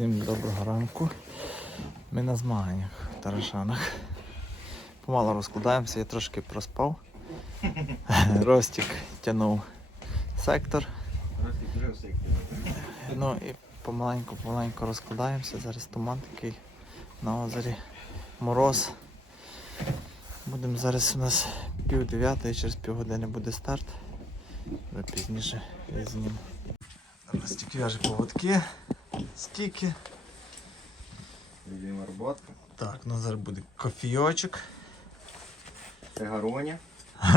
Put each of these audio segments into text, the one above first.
Всім доброго ранку. Ми на змаганнях в Тарашанах. Помало розкладаємося, я трошки проспав. Ростик тягнув сектор. Ну і помаленьку, помаленьку розкладаємося. Зараз туман такий на озері. Мороз. Будемо зараз у нас пів дев'ятої, через півгодини буде старт. Ви пізніше я зніму. Ростик в'яже поводки, стіки. Любима роботка. Так, ну зараз буде кофійочок. Це гароня.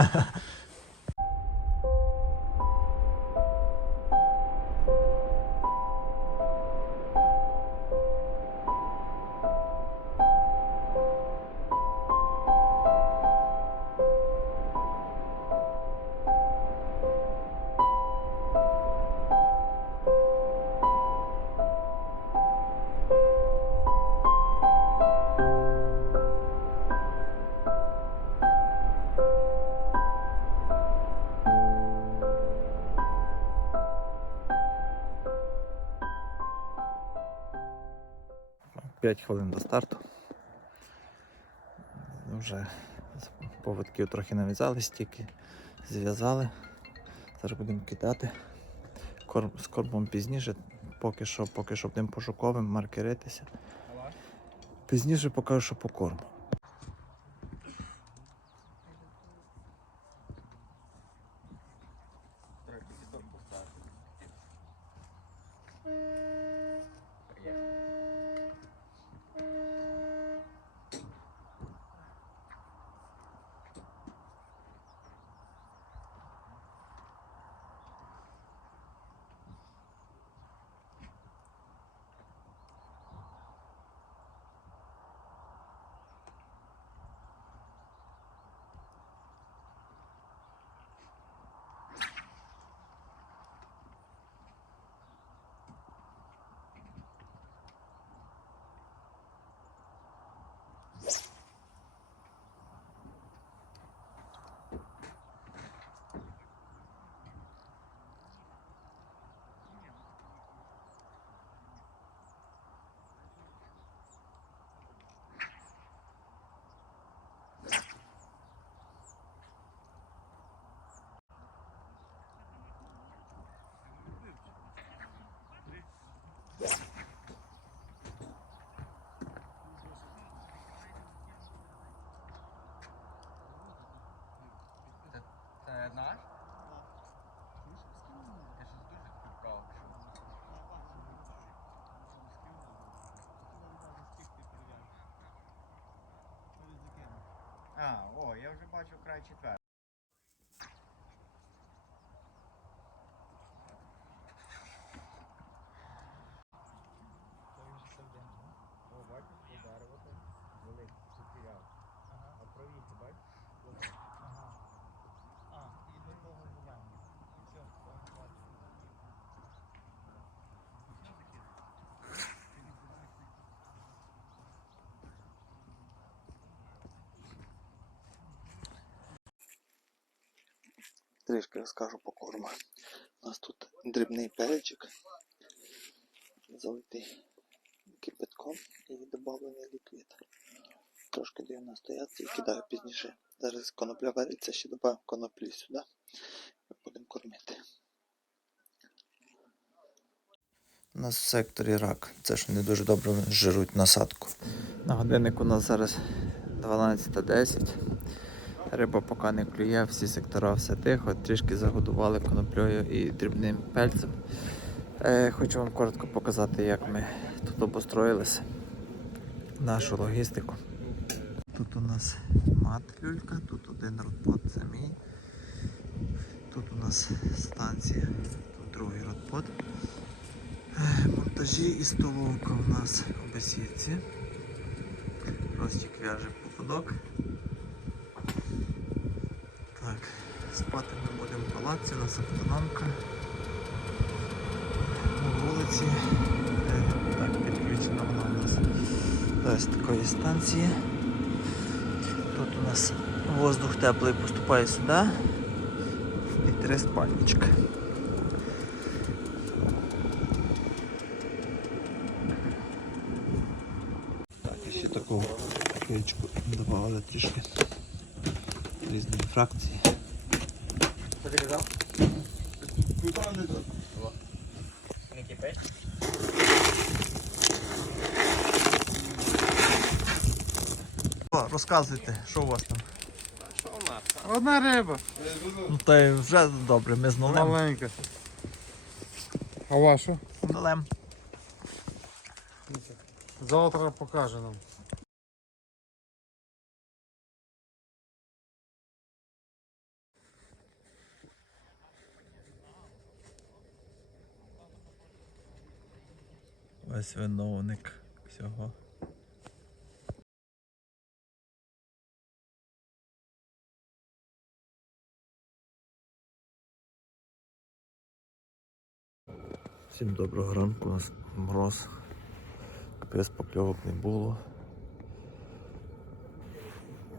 П'ять хвилин до старту. Вже поводків трохи нав'язали, стільки зв'язали. Зараз будемо кидати. Корм, з кормом пізніше, поки що, поки що будемо пошуковим, маркеритися. Пізніше покажу, що по корму. Треба кипяток поставити. Це, це наш? Ти щось дуже вправо пішов. А, о, я вже бачу край четвер. О, бачиш, це дерево там велике, потеряв. А правіше, бачиш? А, і до того яму. Все, бачу. Трішки розкажу по корму. У нас тут дрібний перечик, залитий кипятком і додавлений ліквід. Трошки даю настояти і кидаю пізніше. Зараз конопля вариться, ще додам коноплі сюди. І будемо кормити. У нас в секторі рак. Це ж не дуже добре жируть насадку. На годиннику у нас зараз 12.10. Риба поки не клює, всі сектора все тихо, трішки загодували коноплею і дрібним пельцем. Е, хочу вам коротко показати, як ми тут обустроїлися. Нашу логістику. Тут у нас мат люлька, тут один родпот це мій. Тут у нас станція, тут другий родпот. Е, Монтажі і столовка у нас у бесідці. Ростик в'яже поводок. Спати ми будемо в палаці, у нас автономка. На вулиці. Е, так, підключена вона у нас до ось такої станції. Тут у нас воздух теплий поступає сюди і три спальнички. Так, ще таку кличку добавили трішки різної фракції. Розказуйте, що у вас там? Що у нас? Одна риба. Ну та й вже добре, ми з нулем. Маленька. А вашу? Нулем. Завтра покаже нам. Ось виновник всього. Всім доброго ранку, у нас мороз. Капець покльовок не було.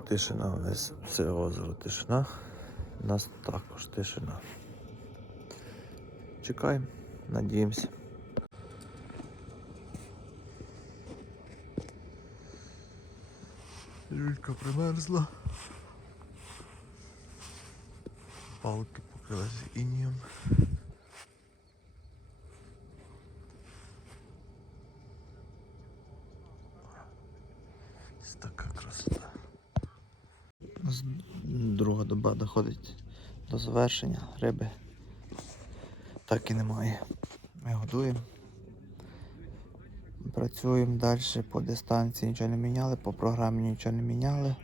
Тишина весь все озеро тишина. У нас також тишина. Чекаємо, надіємося. Люлька примерзла. Палки покрилися інієм. Ось така красота. Друга доба доходить до завершення риби. Так і немає. Ми годуємо. Працюємо далі по дистанції нічого не міняли, по програмі нічого не міняли.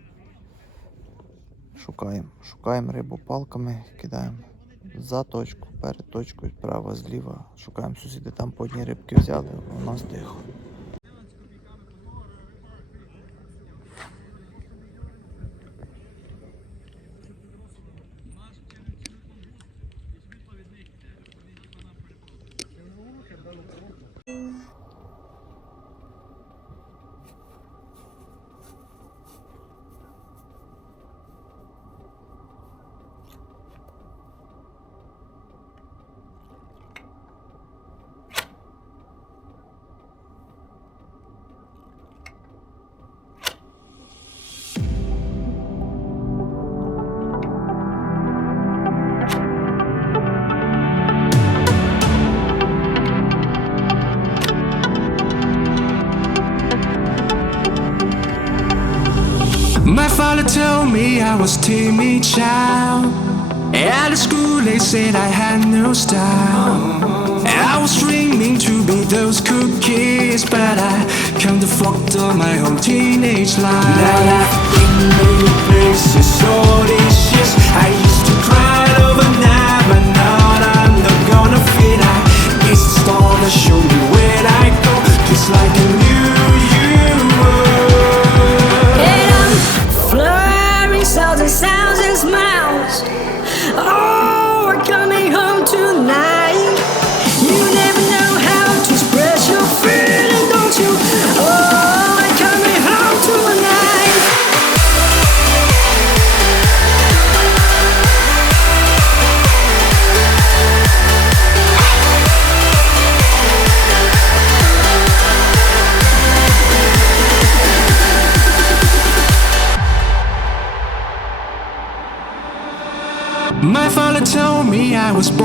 Шукаємо. Шукаємо рибу палками, кидаємо за точку, перед точкою, справа, зліва. Шукаємо сусіди, там по одній рибки взяли, у нас me I was timid child. At school they said I had no style. I was dreaming to be those cookies, but I can't afford all my whole teenage life. Now I've been many places, all these years. I used to cry overnight, but now I'm not gonna fit. I it's the star that show me where I go, just like I knew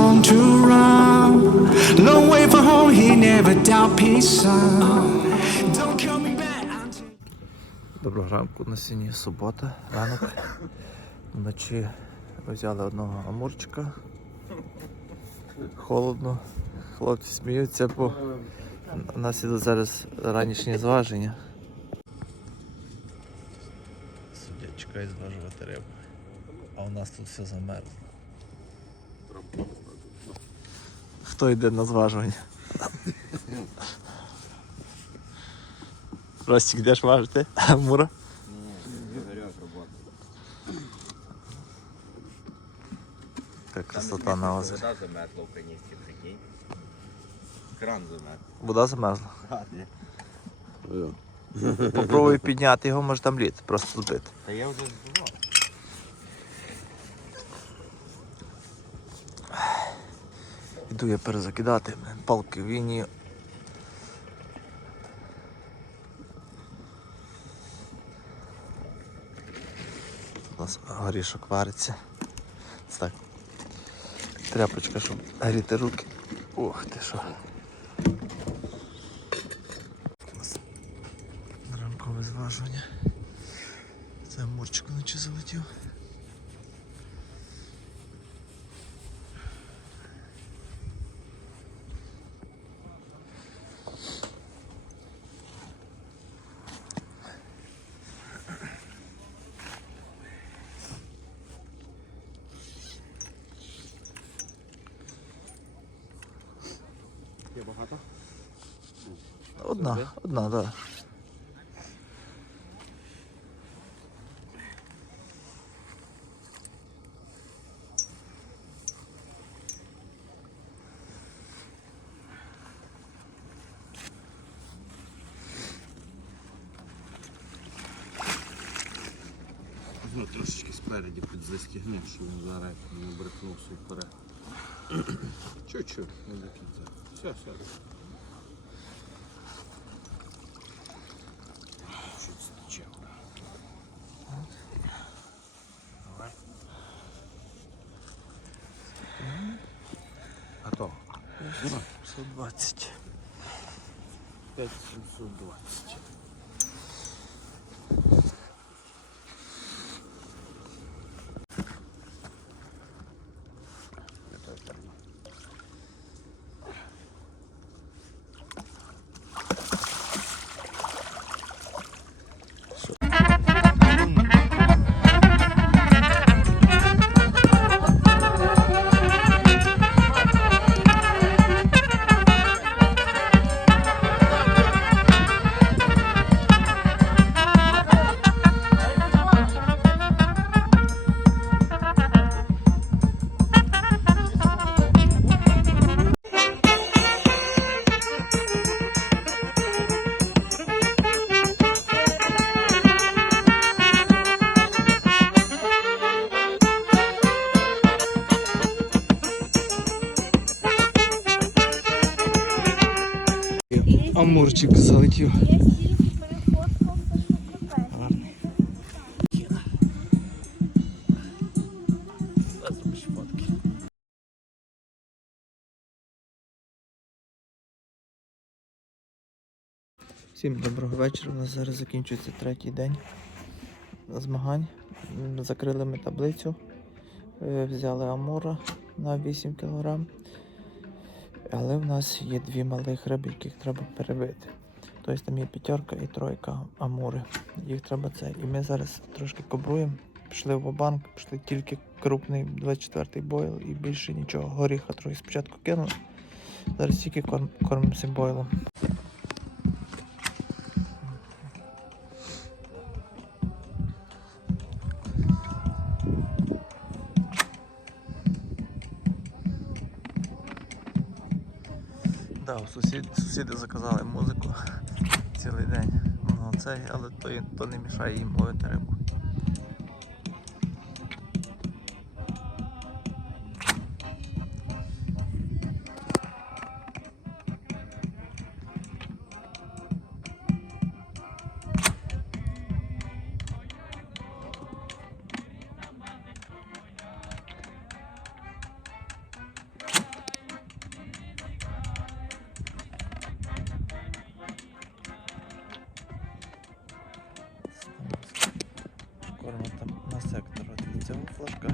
Born to run. Long way from home, he never doubt peace. Don't call me back. Доброго ранку на сіні субота, ранок. Вночі взяли одного амурчика. Холодно. Хлопці сміються, бо у нас ідуть зараз ранішні зваження. Суддя чекає зважувати рибу. А у нас тут все замерзло. Хто йде на зважування? Ростик, де ж важити? Амура? Яка красота на озері. Вода замерзла українські, прикинь. Кран замерз. Вода замерзла. Попробуй підняти його, може там лід, просто збити. Та я вже збивав. Іду я перезакидати, палки в війні. нас горішок вариться. Ось Так. Тряпочка, щоб гріти руки. Ох ти що. У Ранкове зважування. Це амурчик вночі залетів. Є багато? Одна. Да. Ну, трошечки спереді підзастігни, щоб він зараз не брехнувся вперед. Чуть-чуть, не до кінця. Все, все. 5720. Амурчик залетів. Всім доброго вечора. У нас зараз закінчується третій день змагань. Закрили ми таблицю, е, взяли Амура на 8 кг. Але в нас є дві малих риби, яких треба перебити. Тобто там є п'ятерка і тройка амури. Їх треба це. І ми зараз трошки кобруємо. Пішли в банк, пішли тільки крупний 24-й бойл і більше нічого. Горіха трохи спочатку кинули. Зараз тільки корм, кормимося бойлом. Да, сусід, сусіди заказали музику цілий день. Ну, це, але то, то не мішає їм ловити рибу. Там на сектор от цього флажка.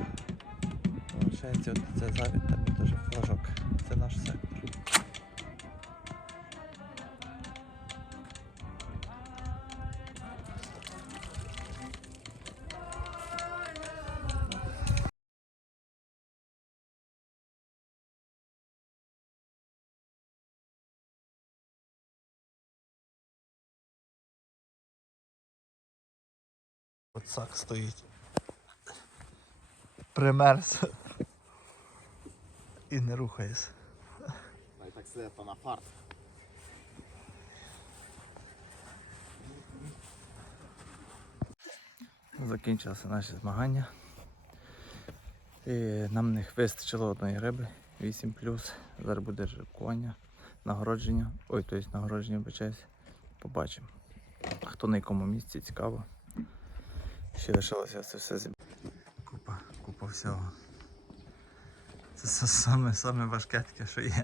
Залишається от це завід, там теж флажок. Це наш сектор. Оцак стоїть. Примерз. І не рухається. Дай так сидить, то на фарт. Закінчилися наші змагання. І нам не вистачило одної риби, 8 Зараз буде жеребкування, нагородження. Ой, тобто нагородження вибачаюсь. Побачимо. Хто на якому місці цікаво. Ще лишилося це все зі Купа, купа всього. Це саме, саме важке таке, що є.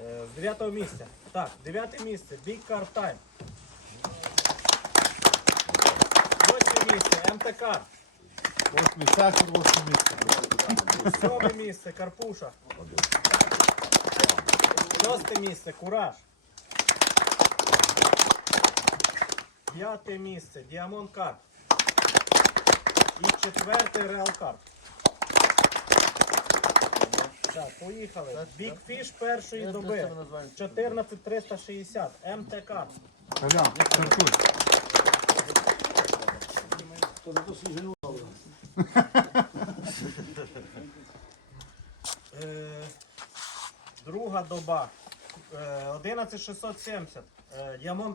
З дев'ятого місця. Так, дев'яте місце. Big Car Time. Восьме місце. МТК. Восьмий сахар, восьмий місце. Сьоме місце. Карпуша. Шосте місце. Кураж. П'яте місце. Діамонт Карт. І четверте Реал Карт. Так, поїхали. Big Fish першої доби. 14360. МТ Карт. Стартуй. Е, друга доба. Е, 11670. Е, Діамон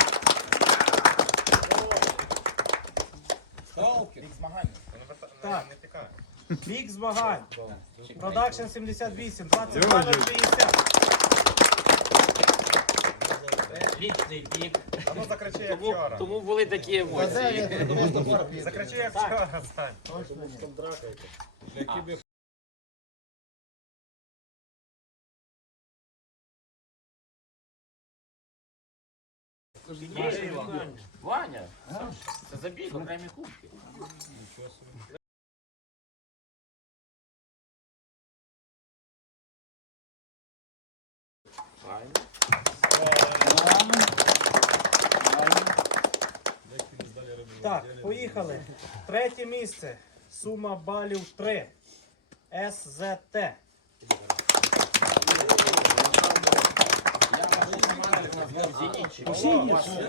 Так. Бік змагань. Продакшн 78. 22 на 60. Лічний бік. Ну закричи як вчора. Тому були такі емоції. Закричи як вчора, Сань. Ваня, це забіг окремі кубки. Так, поїхали. Третє місце. Сума балів 3. СЗТ.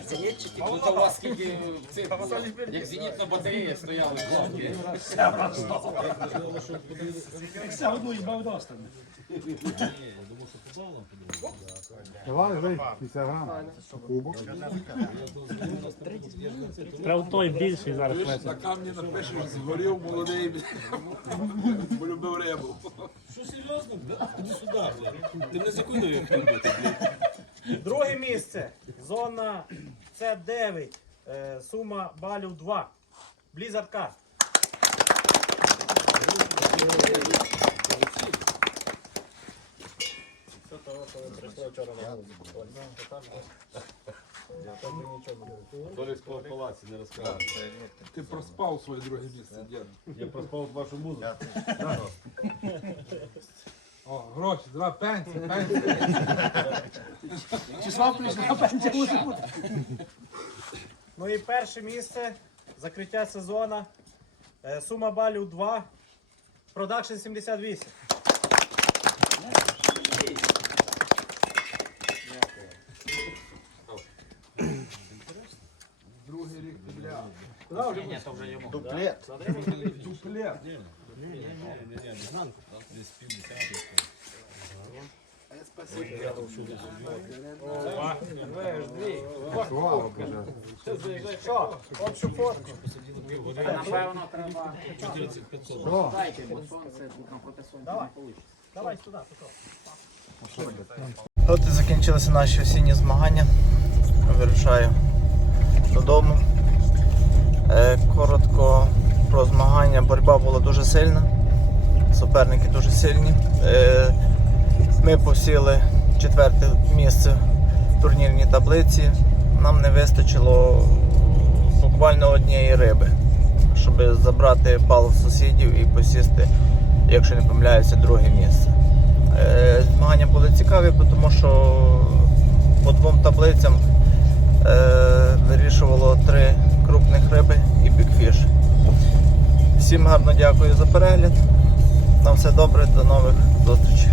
Зенітчики, тут у вас скільки цих, як зенітна батарея стояли хлопці. Давай, грей, 50 грам. Кубок. Треба той більший зараз плети. На камні напишеш, згорів молодий, полюбив рибу. Друге місце. Зона С9. Е, сума балів 2. Blizzard Card. Толік спав в палаці, не розказав. Ти проспав своє друге місце, дід. Я проспав вашу музику. О, гроші, давай, пенсія, пенсія. Числа прийшла, пенсія може бути. Ну і перше місце. Закриття сезону. Е, сума балів 2. Продакшн 78. Другий рік підряд. Ні, то вже йому. Дуплет. Дуплет. Боже. Що? Общу фотку. Напевно, треба. Бо сонце не вийде. Давай сюди. От і закінчилися наші осінні змагання. Вирушаю додому. Е, Коротко про змагання. Боротьба була дуже сильна. Суперники дуже сильні. Е, Ми посіли четверте місце в турнірній таблиці. нам не вистачило буквально однієї риби, щоб забрати бал сусідів і посісти, якщо не помиляюся, друге місце. Е, Змагання були цікаві, тому що по двом таблицям е, вирішувало три крупних риби і бікфіш. Всім гарно дякую за перегляд. На все добре, до нових зустрічей.